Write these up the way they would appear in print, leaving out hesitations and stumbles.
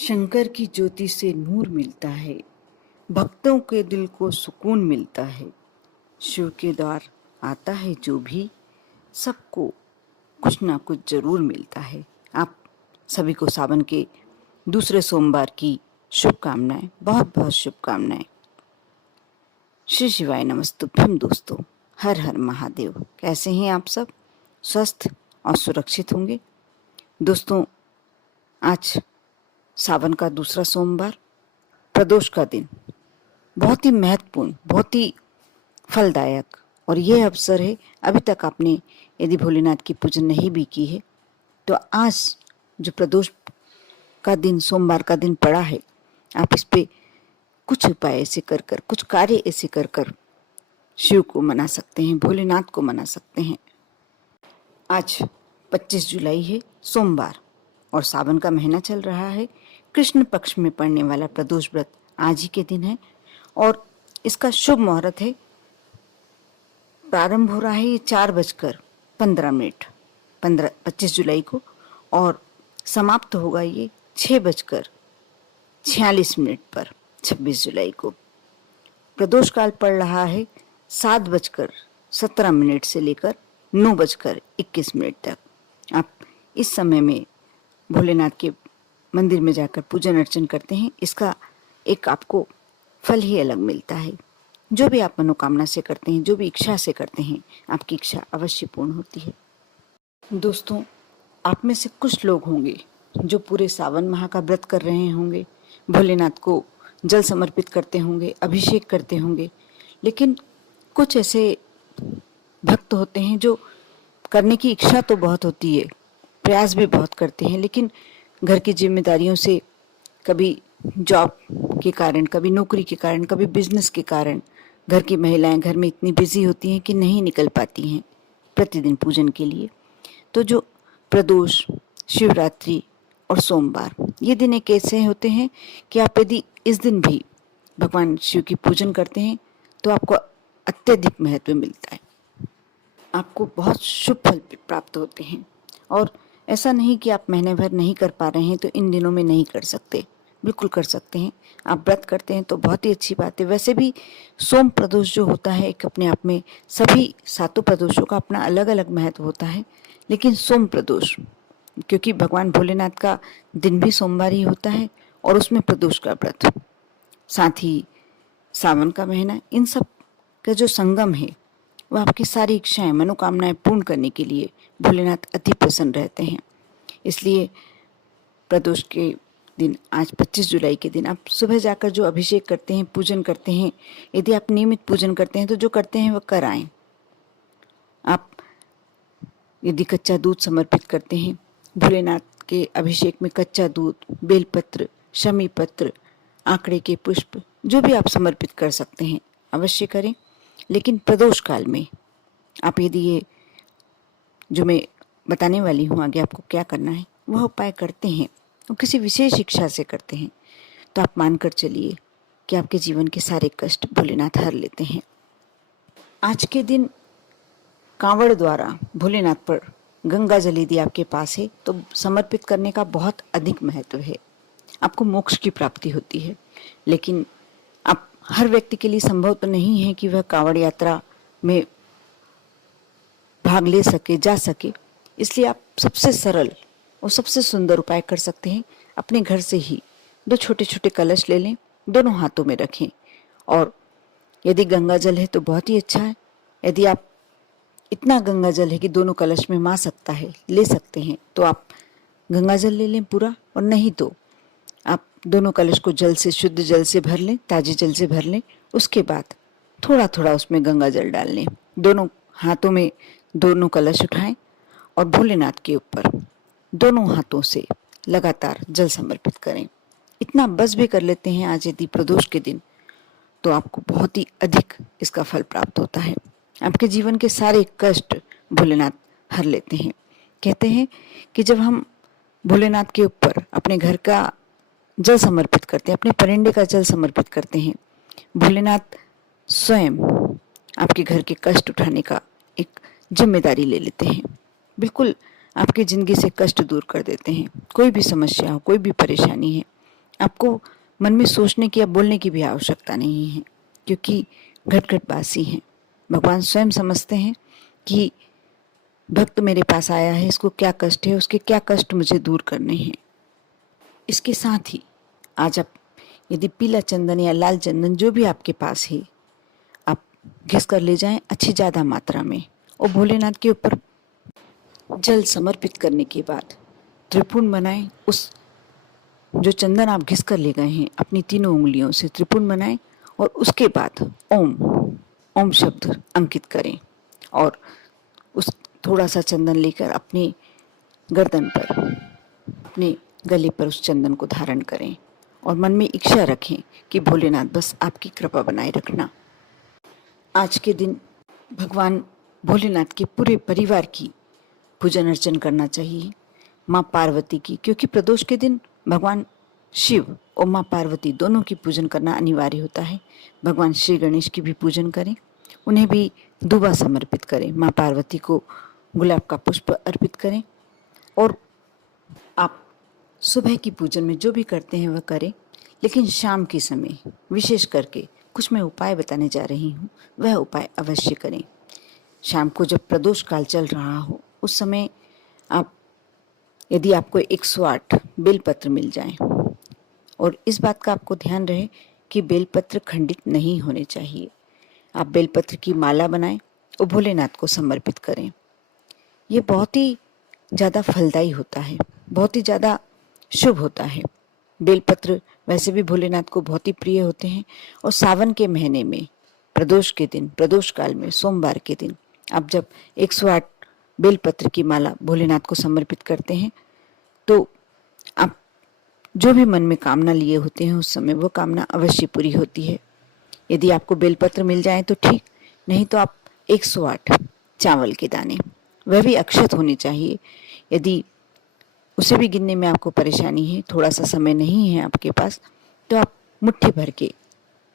शंकर की ज्योति से नूर मिलता है, भक्तों के दिल को सुकून मिलता है। शिव के द्वार आता है जो भी, सबको कुछ ना कुछ जरूर मिलता है। आप सभी को सावन के दूसरे सोमवार की शुभकामनाएं, बहुत बहुत शुभकामनाएं। श्री शिवाय नमस्तुभ्यम दोस्तों। हर हर महादेव। कैसे हैं आप सब? स्वस्थ और सुरक्षित होंगे। दोस्तों, आज सावन का दूसरा सोमवार, प्रदोष का दिन, बहुत ही महत्वपूर्ण, बहुत ही फलदायक और ये अवसर है। अभी तक आपने यदि भोलेनाथ की पूजन नहीं भी की है तो आज जो प्रदोष का दिन, सोमवार का दिन पड़ा है, आप इस पे कुछ उपाय ऐसे कर कर, कुछ कार्य ऐसे कर कर शिव को मना सकते हैं, भोलेनाथ को मना सकते हैं। आज 25 जुलाई है, सोमवार, और सावन का महीना चल रहा है। कृष्ण पक्ष में पड़ने वाला प्रदोष व्रत आज ही के दिन है और इसका शुभ मुहूर्त है। प्रारंभ हो रहा है ये 4:15 25 जुलाई को और समाप्त होगा ये 6:46 पर 26 जुलाई को। प्रदोष काल पड़ रहा है 7:17 से लेकर 9:21 तक। आप इस समय में भोलेनाथ के मंदिर में जाकर पूजन अर्चन करते हैं, इसका एक आपको फल ही अलग मिलता है। जो भी आप मनोकामना से करते हैं, जो भी इच्छा से करते हैं, आपकी इच्छा अवश्य पूर्ण होती है। दोस्तों, आप में से कुछ लोग होंगे जो पूरे सावन माह का व्रत कर रहे होंगे, भोलेनाथ को जल समर्पित करते होंगे, अभिषेक करते होंगे, लेकिन कुछ ऐसे भक्त होते हैं जो करने की इच्छा तो बहुत होती है, प्रयास भी बहुत करते हैं, लेकिन घर की जिम्मेदारियों से, कभी जॉब के कारण, कभी नौकरी के कारण, कभी बिजनेस के कारण घर की महिलाएं घर में इतनी बिजी होती हैं कि नहीं निकल पाती हैं प्रतिदिन पूजन के लिए। तो जो प्रदोष, शिवरात्रि और सोमवार, ये दिन एक ऐसे होते हैं कि आप यदि इस दिन भी भगवान शिव की पूजन करते हैं तो आपको अत्यधिक महत्व मिलता है, आपको बहुत शुभ फल प्राप्त होते हैं। और ऐसा नहीं कि आप महीने भर नहीं कर पा रहे हैं तो इन दिनों में नहीं कर सकते, बिल्कुल कर सकते हैं। आप व्रत करते हैं तो बहुत ही अच्छी बात है। वैसे भी सोम प्रदोष जो होता है, एक अपने आप में, सभी 7 प्रदोषों का अपना अलग अलग महत्व होता है, लेकिन सोम प्रदोष क्योंकि भगवान भोलेनाथ का दिन भी सोमवार ही होता है और उसमें प्रदोष का व्रत, साथ ही सावन का महीना, इन सब का जो संगम है वह आपकी सारी इच्छाएं, मनोकामनाएं पूर्ण करने के लिए भोलेनाथ अति प्रसन्न रहते हैं। इसलिए प्रदोष के दिन, आज 25 जुलाई के दिन, आप सुबह जाकर जो अभिषेक करते हैं, पूजन करते हैं, यदि आप नियमित पूजन करते हैं तो जो करते हैं वह कर आएं। आप यदि कच्चा दूध समर्पित करते हैं, भोलेनाथ के अभिषेक में कच्चा दूध, बेलपत्र, शमी पत्र, आंकड़े के पुष्प, जो भी आप समर्पित कर सकते हैं अवश्य करें। लेकिन प्रदोष काल में आप यदि ये जो मैं बताने वाली हूँ आगे आपको क्या करना है, वह उपाय करते हैं और किसी विशेष इच्छा से करते हैं, तो आप मानकर चलिए कि आपके जीवन के सारे कष्ट भोलेनाथ हर लेते हैं। आज के दिन कांवड़ द्वारा भोलेनाथ पर गंगा जल यदि आपके पास है तो समर्पित करने का बहुत अधिक महत्व है। आपको मोक्ष की प्राप्ति होती है, लेकिन आप हर व्यक्ति के लिए संभव तो नहीं है कि वह कांवड़ यात्रा में भाग ले सके, जा सके। इसलिए आप सबसे सरल और सबसे सुंदर उपाय कर सकते हैं। अपने घर से ही 2 छोटे छोटे कलश ले लें, दोनों हाथों में रखें, और यदि गंगा जल है तो बहुत ही अच्छा है। यदि आप इतना गंगा जल है कि दोनों कलश में मा सकता है, ले सकते हैं, तो आप गंगा जल ले लें पूरा, और नहीं तो आप दोनों कलश को जल से, शुद्ध जल से भर लें, ताजे जल से भर लें। उसके बाद थोड़ा थोड़ा उसमें गंगा जल डाल लें, दोनों हाथों में दोनों कलश उठाएं और भोलेनाथ के ऊपर दोनों हाथों से लगातार जल समर्पित करें। इतना बस भी कर लेते हैं आज यदि प्रदोष के दिन, तो आपको बहुत ही अधिक इसका फल प्राप्त होता है। आपके जीवन के सारे कष्ट भोलेनाथ हर लेते हैं। कहते हैं कि जब हम भोलेनाथ के ऊपर अपने घर का जल समर्पित करते हैं, अपने परिंदे का जल समर्पित करते हैं, भोलेनाथ स्वयं आपके घर के कष्ट उठाने का एक जिम्मेदारी ले लेते हैं। बिल्कुल आपकी जिंदगी से कष्ट दूर कर देते हैं। कोई भी समस्या हो, कोई भी परेशानी है, आपको मन में सोचने की या बोलने की भी आवश्यकता नहीं है, क्योंकि घट घट बासी हैं। भगवान स्वयं समझते हैं कि भक्त मेरे पास आया है, इसको क्या कष्ट है, उसके क्या कष्ट मुझे दूर करने हैं। इसके साथ ही आज आप यदि पीला चंदन या लाल चंदन जो भी आपके पास है, आप घिस कर ले जाएं अच्छी ज़्यादा मात्रा में, और भोलेनाथ के ऊपर जल समर्पित करने के बाद त्रिपुण बनाएं। उस जो चंदन आप घिस कर ले गए हैं अपनी तीनों उंगलियों से त्रिपुण बनाएं, और उसके बाद ओम ओम शब्द अंकित करें, और उस थोड़ा सा चंदन लेकर अपनी गर्दन पर, अपने गले पर उस चंदन को धारण करें, और मन में इच्छा रखें कि भोलेनाथ बस आपकी कृपा बनाए रखना। आज के दिन भगवान भोलेनाथ के पूरे परिवार की पूजन अर्चन करना चाहिए, माँ पार्वती की, क्योंकि प्रदोष के दिन भगवान शिव और माँ पार्वती दोनों की पूजन करना अनिवार्य होता है। भगवान श्री गणेश की भी पूजन करें, उन्हें भी दुबा समर्पित करें, माँ पार्वती को गुलाब का पुष्प अर्पित करें, और आप सुबह की पूजन में जो भी करते हैं वह करें, लेकिन शाम के समय विशेष करके कुछ मैं उपाय बताने जा रही हूँ, वह उपाय अवश्य करें। शाम को जब प्रदोष काल चल रहा हो उस समय आप, यदि आपको 108 बेलपत्र मिल जाएं, और इस बात का आपको ध्यान रहे कि बेलपत्र खंडित नहीं होने चाहिए, आप बेलपत्र की माला बनाएं और भोलेनाथ को समर्पित करें। ये बहुत ही ज़्यादा फलदायी होता है, बहुत ही ज़्यादा शुभ होता है। बेलपत्र वैसे भी भोलेनाथ को बहुत ही प्रिय होते हैं, और सावन के महीने में प्रदोष के दिन, प्रदोष काल में सोमवार के दिन आप जब 108 बेलपत्र की माला भोलेनाथ को समर्पित करते हैं, तो आप जो भी मन में कामना लिए होते हैं उस समय वो कामना अवश्य पूरी होती है। यदि आपको बेलपत्र मिल जाए तो ठीक, नहीं तो आप 108 चावल के दाने, वह भी अक्षत होनी चाहिए। यदि उसे भी गिनने में आपको परेशानी है, थोड़ा सा समय नहीं है आपके पास, तो आप मुट्ठी भर के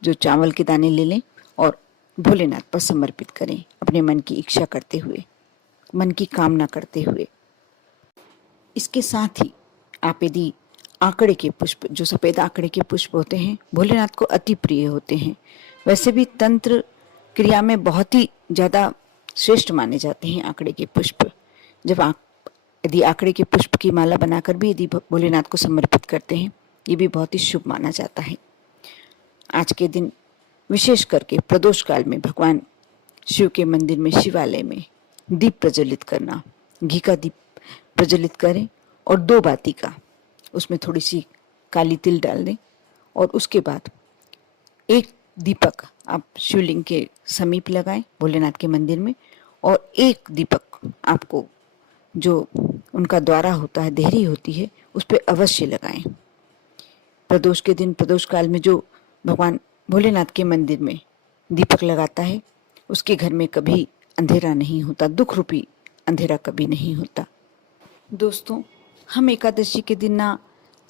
जो चावल के दाने ले लें और भोलेनाथ पर समर्पित करें, अपने मन की इच्छा करते हुए, मन की कामना करते हुए। इसके साथ ही आप यदि आंकड़े के पुष्प, जो सफ़ेद आंकड़े के पुष्प होते हैं, भोलेनाथ को अति प्रिय होते हैं। वैसे भी तंत्र क्रिया में बहुत ही ज़्यादा श्रेष्ठ माने जाते हैं आंकड़े के पुष्प। जब आप यदि आंकड़े के पुष्प की माला बनाकर भी यदि भोलेनाथ को समर्पित करते हैं, ये भी बहुत ही शुभ माना जाता है। आज के दिन विशेष करके प्रदोष काल में भगवान शिव के मंदिर में, शिवालय में दीप प्रज्वलित करना, घी का दीप प्रज्वलित करें और 2 बाती का, उसमें थोड़ी सी काली तिल डाल दें, और उसके बाद एक दीपक आप शिवलिंग के समीप लगाएं भोलेनाथ के मंदिर में, और एक दीपक आपको जो उनका द्वारा होता है, देहरी होती है, उस पर अवश्य लगाएं। प्रदोष के दिन, प्रदोष काल में जो भगवान भोलेनाथ के मंदिर में दीपक लगाता है, उसके घर में कभी अंधेरा नहीं होता, दुख रूपी अंधेरा कभी नहीं होता। दोस्तों, हम एकादशी के दिन ना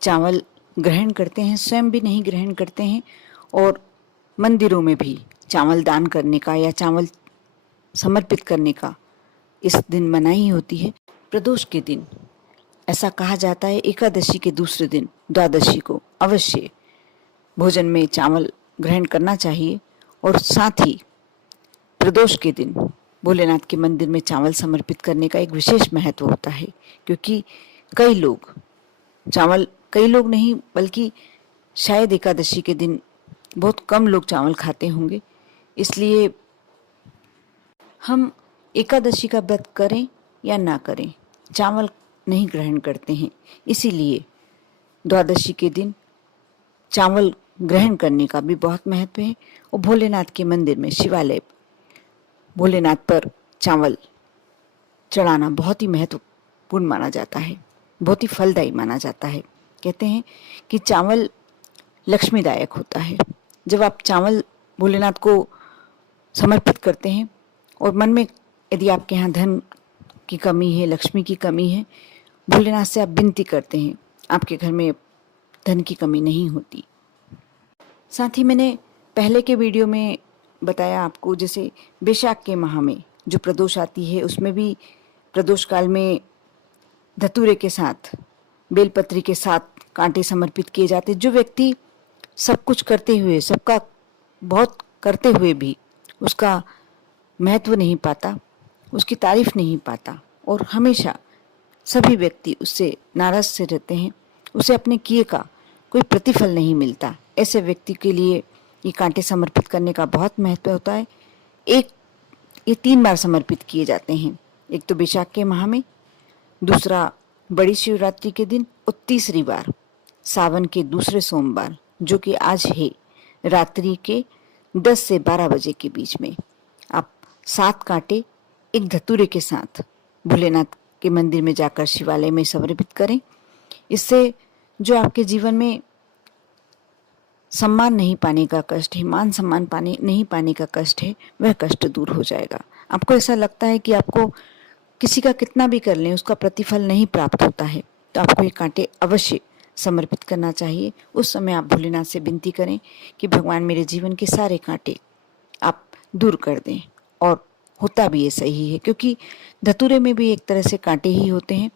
चावल ग्रहण करते हैं, स्वयं भी नहीं ग्रहण करते हैं, और मंदिरों में भी चावल दान करने का या चावल समर्पित करने का इस दिन मनाही होती है। प्रदोष के दिन ऐसा कहा जाता है, एकादशी के दूसरे दिन द्वादशी को अवश्य भोजन में चावल ग्रहण करना चाहिए, और साथ ही प्रदोष के दिन भोलेनाथ के मंदिर में चावल समर्पित करने का एक विशेष महत्व होता है, क्योंकि कई लोग नहीं बल्कि शायद एकादशी के दिन बहुत कम लोग चावल खाते होंगे, इसलिए हम एकादशी का व्रत करें या ना करें, चावल नहीं ग्रहण करते हैं। इसीलिए द्वादशी के दिन चावल ग्रहण करने का भी बहुत महत्व है, और भोलेनाथ के मंदिर में, शिवालय, भोलेनाथ पर चावल चढ़ाना बहुत ही महत्वपूर्ण माना जाता है, बहुत ही फलदायी माना जाता है। कहते हैं कि चावल लक्ष्मीदायक होता है। जब आप चावल भोलेनाथ को समर्पित करते हैं और मन में यदि आपके यहाँ धन की कमी है, लक्ष्मी की कमी है, भोलेनाथ से आप विनती करते हैं, आपके घर में धन की कमी नहीं होती। साथ ही मैंने पहले के वीडियो में बताया आपको, जैसे बैसाख के माह में जो प्रदोष आती है, उसमें भी प्रदोष काल में धतूरे के साथ, बेलपत्री के साथ कांटे समर्पित किए जाते हैं। जो व्यक्ति सब कुछ करते हुए, सबका बहुत करते हुए भी उसका महत्व नहीं पाता, उसकी तारीफ नहीं पाता और हमेशा सभी व्यक्ति उससे नाराज से रहते हैं, उसे अपने किए का कोई प्रतिफल नहीं मिलता, ऐसे व्यक्ति के लिए ये कांटे समर्पित करने का बहुत महत्व होता है। ये 3 बार समर्पित किए जाते हैं। एक तो बैसाख के माह में, दूसरा बड़ी शिवरात्रि के दिन और तीसरी बार सावन के दूसरे सोमवार, जो कि आज है, रात्रि के 10 से 12 बजे के बीच में आप 7 कांटे एक धतूरे के साथ भोलेनाथ के मंदिर में जाकर शिवालय में समर्पित करें। इससे जो आपके जीवन में सम्मान नहीं पाने का कष्ट है, मान सम्मान नहीं पाने का कष्ट है, वह कष्ट दूर हो जाएगा। आपको ऐसा लगता है कि आपको किसी का कितना भी कर लें उसका प्रतिफल नहीं प्राप्त होता है, तो आपको ये कांटे अवश्य समर्पित करना चाहिए। उस समय आप भोलेनाथ से विनती करें कि भगवान मेरे जीवन के सारे कांटे आप दूर कर दें, और होता भी ये सही है, क्योंकि धतूरे में भी एक तरह से कांटे ही होते हैं।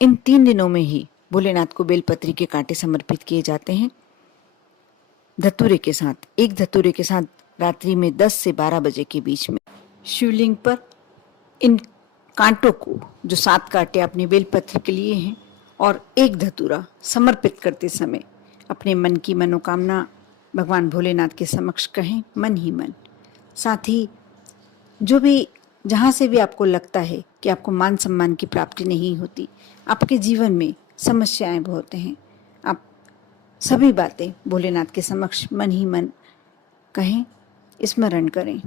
इन 3 दिनों में ही भोलेनाथ को बेलपत्री के कांटे समर्पित किए जाते हैं धतूरे के साथ। एक धतूरे के साथ रात्रि में 10 से 12 बजे के बीच में शिवलिंग पर इन कांटों को, जो 7 कांटे आपने बेलपत्र के लिए हैं और एक धतूरा समर्पित करते समय अपने मन की मनोकामना भगवान भोलेनाथ के समक्ष कहें, मन ही मन। साथ ही जो भी, जहाँ से भी आपको लगता है कि आपको मान सम्मान की प्राप्ति नहीं होती, आपके जीवन में समस्याएं बहुत हैं, आप सभी बातें भोलेनाथ के समक्ष मन ही मन कहें, स्मरण करें।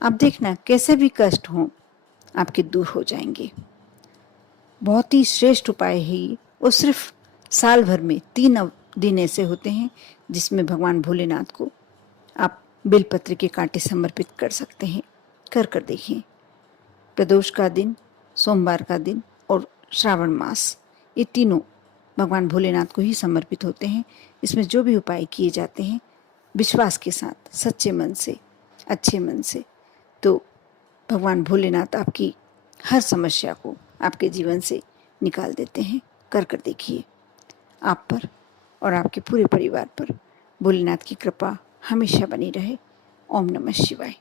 आप देखना कैसे भी कष्ट हो आपके दूर हो जाएंगे। बहुत ही श्रेष्ठ उपाय है ये, और सिर्फ साल भर में 3 दिन ऐसे होते हैं जिसमें भगवान भोलेनाथ को आप बेलपत्र के कांटे समर्पित कर सकते हैं। कर देखिए। प्रदोष का दिन, सोमवार का दिन और श्रावण मास, ये तीनों भगवान भोलेनाथ को ही समर्पित होते हैं। इसमें जो भी उपाय किए जाते हैं विश्वास के साथ, सच्चे मन से, अच्छे मन से, तो भगवान भोलेनाथ आपकी हर समस्या को आपके जीवन से निकाल देते हैं। कर देखिए। आप पर और आपके पूरे परिवार पर भोलेनाथ की कृपा हमेशा बनी रहे। ओम नमः शिवाय।